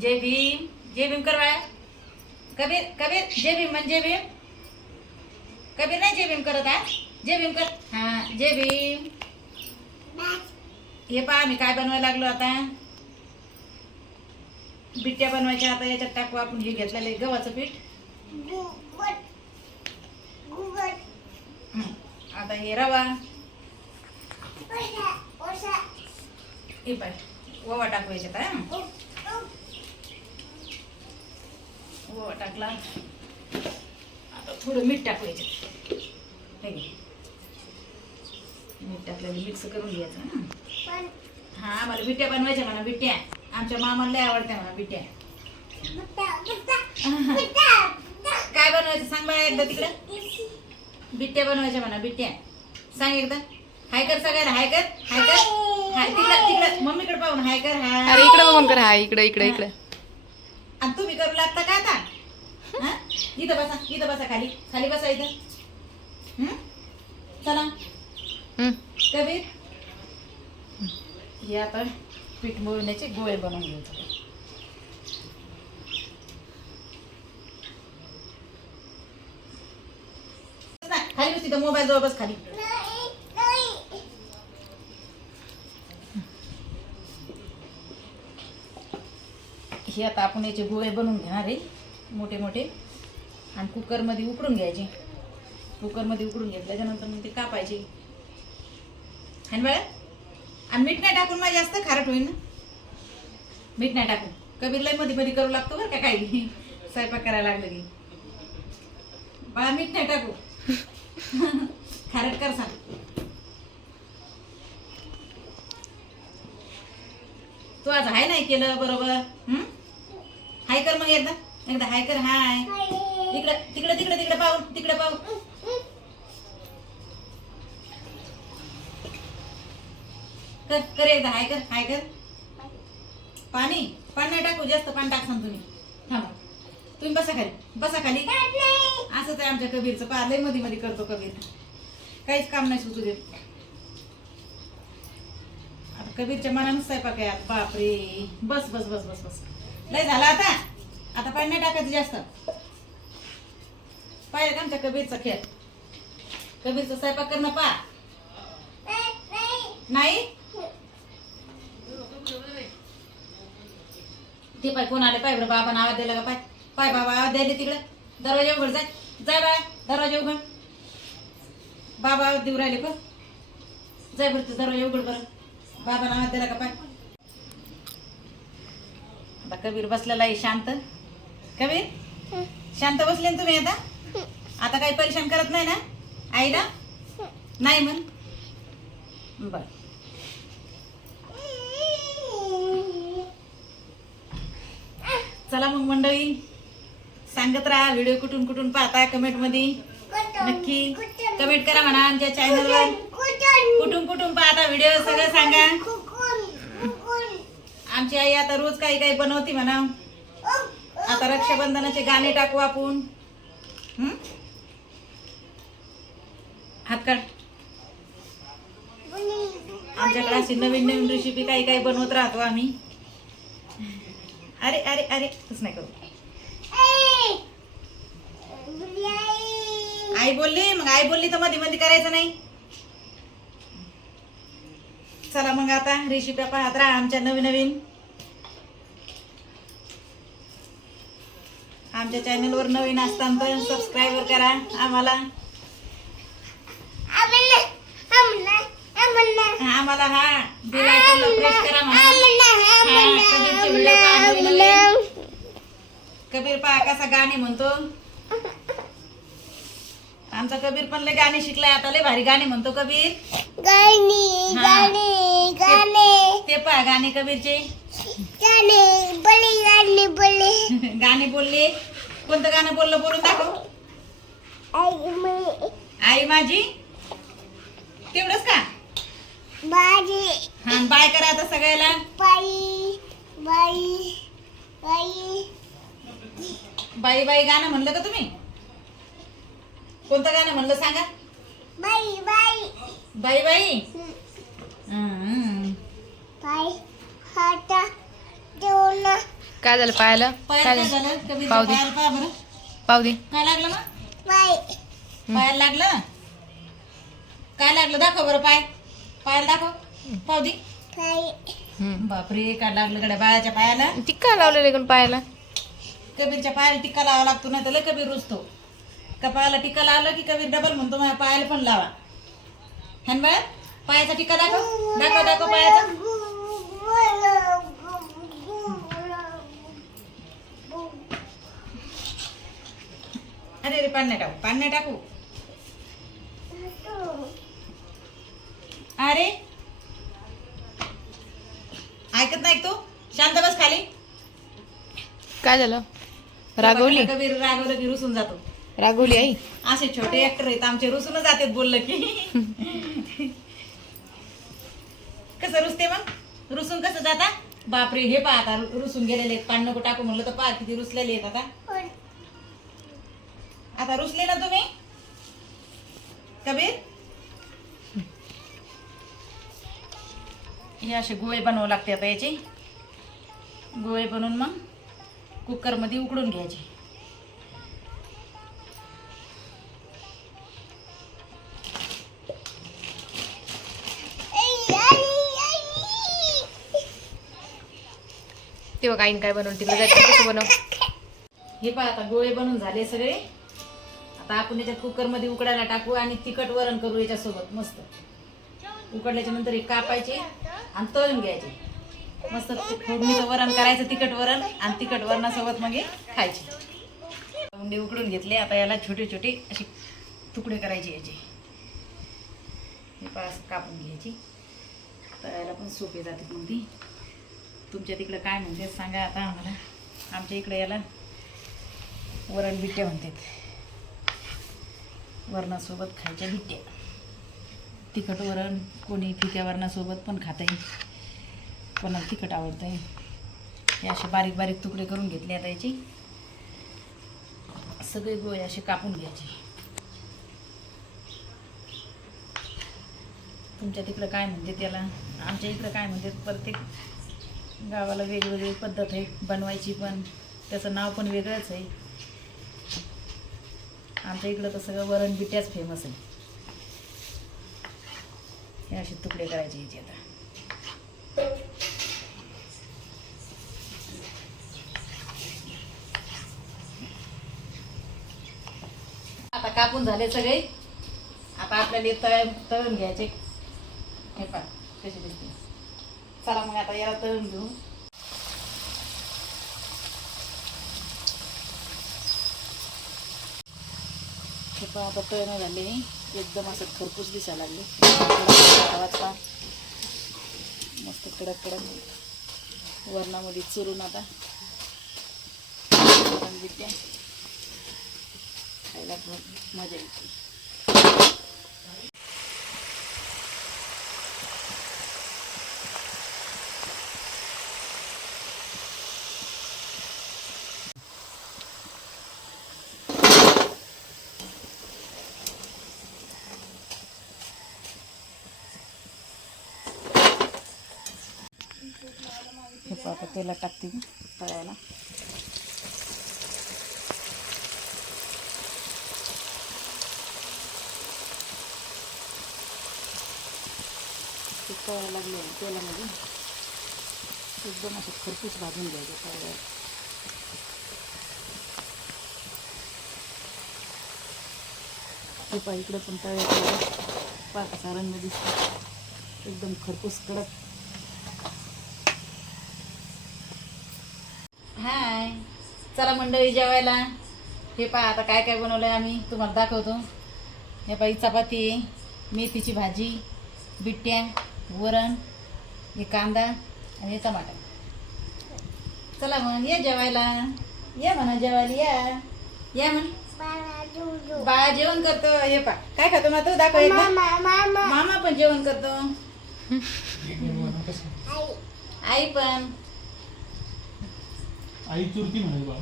जय भीम जय भीम कर कबीर कबीर जय भीम म्हणजे भीम। कबीर नाही जय भीम करत आहे जय भीम कर हा जय भीम। हे पहा मी काय बनवायला लागलो आता? बिट्ट्या बनवायच्या आता याच्यात टाकू आपण. हे घेतलेलं आहे गव्हाचं पीठ. आता हे रवा. हे पाय ओवा टाकू याच्यात हा? ओवा टाकला. आता थोडं मीठ टाकायचं. नाही मीठ टाकलेलं मिक्स करून घ्यायचं ना. हा मला बिट्ट्या बनवायच्या म्हणा बिट्ट्या आमच्या मामाला लय आवडत्या म्हणा बिट्ट्या काय बनवायचं सांग मला एकदा तिकडं. बिट्ट्या बनवायच्या म्हणा बिट्ट्या सांग एकदा. हाय कर सगळ्याला हाय कर हाय कर. हाय तिकडं तिकडं. मम्मीकडे पाहून हाय कर हाय. इकडं इकडे बघून कर हा इकडे इकडे इकडे. आणि तुम्ही करू लागता का आता? हा? इथं बसा इथं बसा खाली. खाली बसा इथं. हं? चला. कबीर? हे आपण पीठ मळण्याचे गोळे बनवून घ्यायचे. खाली बस तिथं मोबाईल जवळ बस खाली. हे आता आपण याचे गोळे बनवून घेणार आहे मोठे मोठे. आणि कुकरमध्ये उकडून घ्यायचे. कुकरमध्ये उकडून घेतल्याच्यानंतर मग ते कापायचे. आणि बाळा आणि मीठ नाही टाकून माझी जास्त खारट होईल ना? मीठ नाही टाकून. कबीरलाही मध्ये मध्ये करू लागतो बरं का काही? स्वयंपाक करायला लागलं की. बाळा मीठ नाही टाकू. खारट कर सांग. तू आज आहे नाही केलं बरोबर? हाय कर मग एकदा. एकदा हाय कर हाय. इकडं तिकडं तिकडं तिकडं पाहू तिकडं पाहू कर कर एकदा हाय कर हाय कर. पाणी पाणी नाही टाकू जास्त पाणी टाकसान तुम्ही. थांबा. तुम्ही बसा खाली बसा खाली. असंच आहे आमच्या कबीरचं पा लयमध्ये मध्ये करतो कबीर. काहीच काम नाही सुचू देत. आता कबीरच्या मनानं स्वयंपाक आहे. बापरे. बस बस बस बस बस. लय झाला आता. आता पाणी नाही टाकायचं जास्त. पाहिजे का आमच्या कबीरचा खेळ? कबीरचा स्वयंपाक करणं पा. नाही? ते पाय कोण आले? पाय बरं बाबा आवाज द्यायला का पाय पाय बाबा आवाज द्यायला तिकडे. दरवाजा उघड जाय जाय बाळा दरवाजा उघड. बाबा आवाज देऊ राहिले पण जाय बरं तू दरवाजा उघड बरं. बाबा आवाज द्यायला का पाय. आता कबीर बसलेला आहे शांत. कबीर? शांत बसले ना तुम्ही आता? आता काही परेशान करत नाही ना? आईला? नाही म्हण. बर. चला मग मंडळी सांगत राहा व्हिडिओ कुठून कुठून पाहता कमेंटमध्ये नक्की कमेंट करा म्हणा आमच्या चॅनलवर कुठून? कुठून? पाहता व्हिडिओ सगळं सांगा. आमची आई आता रोज काही काही बनवते म्हणा आता रक्षाबंधनाचे गाणे टाकू आपण. हं? हात काढ. आमच्याकडे अशी नवीन नवीन रेसिपी काही काही बनवत राहतो आम्ही. अरे अरे अरे तस नाही करू. आई बोलली मग आई बोलली तर मध्ये मध्ये करायचं नाही. चला मग आता रेसिप्या पाहत राहा आमच्या नवीन नवीन. आमच्या चॅनलवर नवीन असताना तर सबस्क्राईबर करा आम्हाला. आम्हाला हा प्रेस करा म्हणा. कबीर पहा कसा गाणे म्हणतो. आमचा कबीर पण लय गाणे शिकलाय आता लय भारी गाणे म्हणतो कबीर. गाणी. गाणी गाणे. ते पहा गाणे कबीरचे. गाणे बले गाणे बले. गाणे बोलले. कोणतं गाणं बोललं बोलून दाखव. आई माझी? तेवढंच का? हा बाय करा आता सगळ्याला. बाई बाई बाई. बाई बाई गाणं म्हणलं का तुम्ही? कोणतं गाणं म्हणलं सांगा. बाई बाई. बाई बाई. बाई काय झालं पायाला? पायाला काय काय झालं? दे. पायाला बरं. दे. काय लागलं ना बाई पायाला लागलं? काय लागलं? दाखव बरं पाय. पायाला दाखव. दे. हम्म. बापरे काय लागलं गड्या बाळाच्या पायाला? टिक्का लावलेलं कोण पायाला. कबीरच्या पायाला टिक्का लावा लागतो ना त्याला कबीर रुजतो. का पायाला टिक्का लावला की कबीर डबल म्हणतो माझ्या पायाला पण लावा. हॅन बाळा पायाचा टिक्का दाखव. दाखव दाखव पायाचा. अरे अरे पाणी नाही टाकू पाणी नाही टाकू. अरे. ऐकत नाही तू? शांत बस खाली. काय झालं? रागवली? कबीर रागवलं की रुसून जातो. रागवली आई? असे छोटे ऍक्टर आहेत आमचे रुसून जातात बोललं की. कसं रुसते मग? रुसून कसं जाता? बापरे हे पहा आता रुसून गेलेले आहेत. पाणी नको टाकू म्हणलं तर पहा किती रुसलेले आहेत आता. आता रुसले ना तुम्ही? कबीर? हे असे गोळे बनवावे लागते आता याचे. गोळे बनवून मग कुकरमध्ये उकडून घ्यायचे. ते बघ आईन काय बनवलं तिला जायचं कसं बनव? हे पहा आता गोळे बनून झाले सगळे. आता आपण याच्यात कुकरमध्ये उकडायला टाकू आणि तिखट वरण करू याच्यासोबत मस्त. उकडल्याच्या नंतर हे कापायचे आणि तळून घ्यायचे. मस्त फोडणीचं वरण करायचं तिखट वरण आणि तिखट वरणासोबत मग हे खायचे. उंडे उकडून घेतले आता याला छोटे छोटे असे तुकडे करायचे याचे. हे पास कापून घ्यायची. तळायला पण सोपे जाते मग ती तुमच्या तिकडं काय म्हणते सांगा आता आम्हाला. आमच्या इकडे याला वरण बिट्या म्हणतात. वरणासोबत खायच्या भिट्या तिखट वरण कोणी फिक्या वरणासोबत पण खाता येईल. कोणाला तिखट आवडतं हे असे बारीक बारीक तुकडे करून घेतले आता याची. सगळे गोळे असे कापून घ्यायचे. तुमच्या तिकडं काय म्हणते त्याला? आमच्या इकडं काय म्हणते? प्रत्येक गावाला वेगवेगळी पद्धत आहे. बनवायची पण. त्याचं नाव पण वेगळंच आहे. आमच्या इकडं तर सगळं वरण बिट्याच फेमस आहे. हे असे तुकडे करायचे याचे आता. आता कापून झाले सगळे. आता आपल्याला तळ तळून घ्यायचे. हे पा कसे दिसते. चला मग आता याला तळून घेऊ. हे पण आता तळणं झाले. एकदम असं खरपूस दिसायला लागले. आवाज मस्त कडक कडक वरणामध्ये चुरून आता. खायला मजा येते. हे पहा आता तेलात टाकते मी तळायला. ते तळायला लागले तेलामध्ये. एकदम असं खरपूस भाजून घ्यायचं तळायला. हे पहा इकडं पण तळ्याचं पाच रंग दिसतो एकदम खरपूस कडक. हाय चला मंडळी जेवायला. हे पहा आता काय काय बनवलंय आम्ही तुम्हाला दाखवतो. हे पहा ही चपाती आहे मेथीची भाजी बिट्ट्या वरण हे कांदा आणि हे टमाटा चला मग ये जेवायला. या म्हणा जेवायला या. या म्हण. बाळा जेवण करतो हे पा काय खातो ना तू? दाखव. मामा पण जेवण करतो. आई पण. आई चुरकी म्हणे बा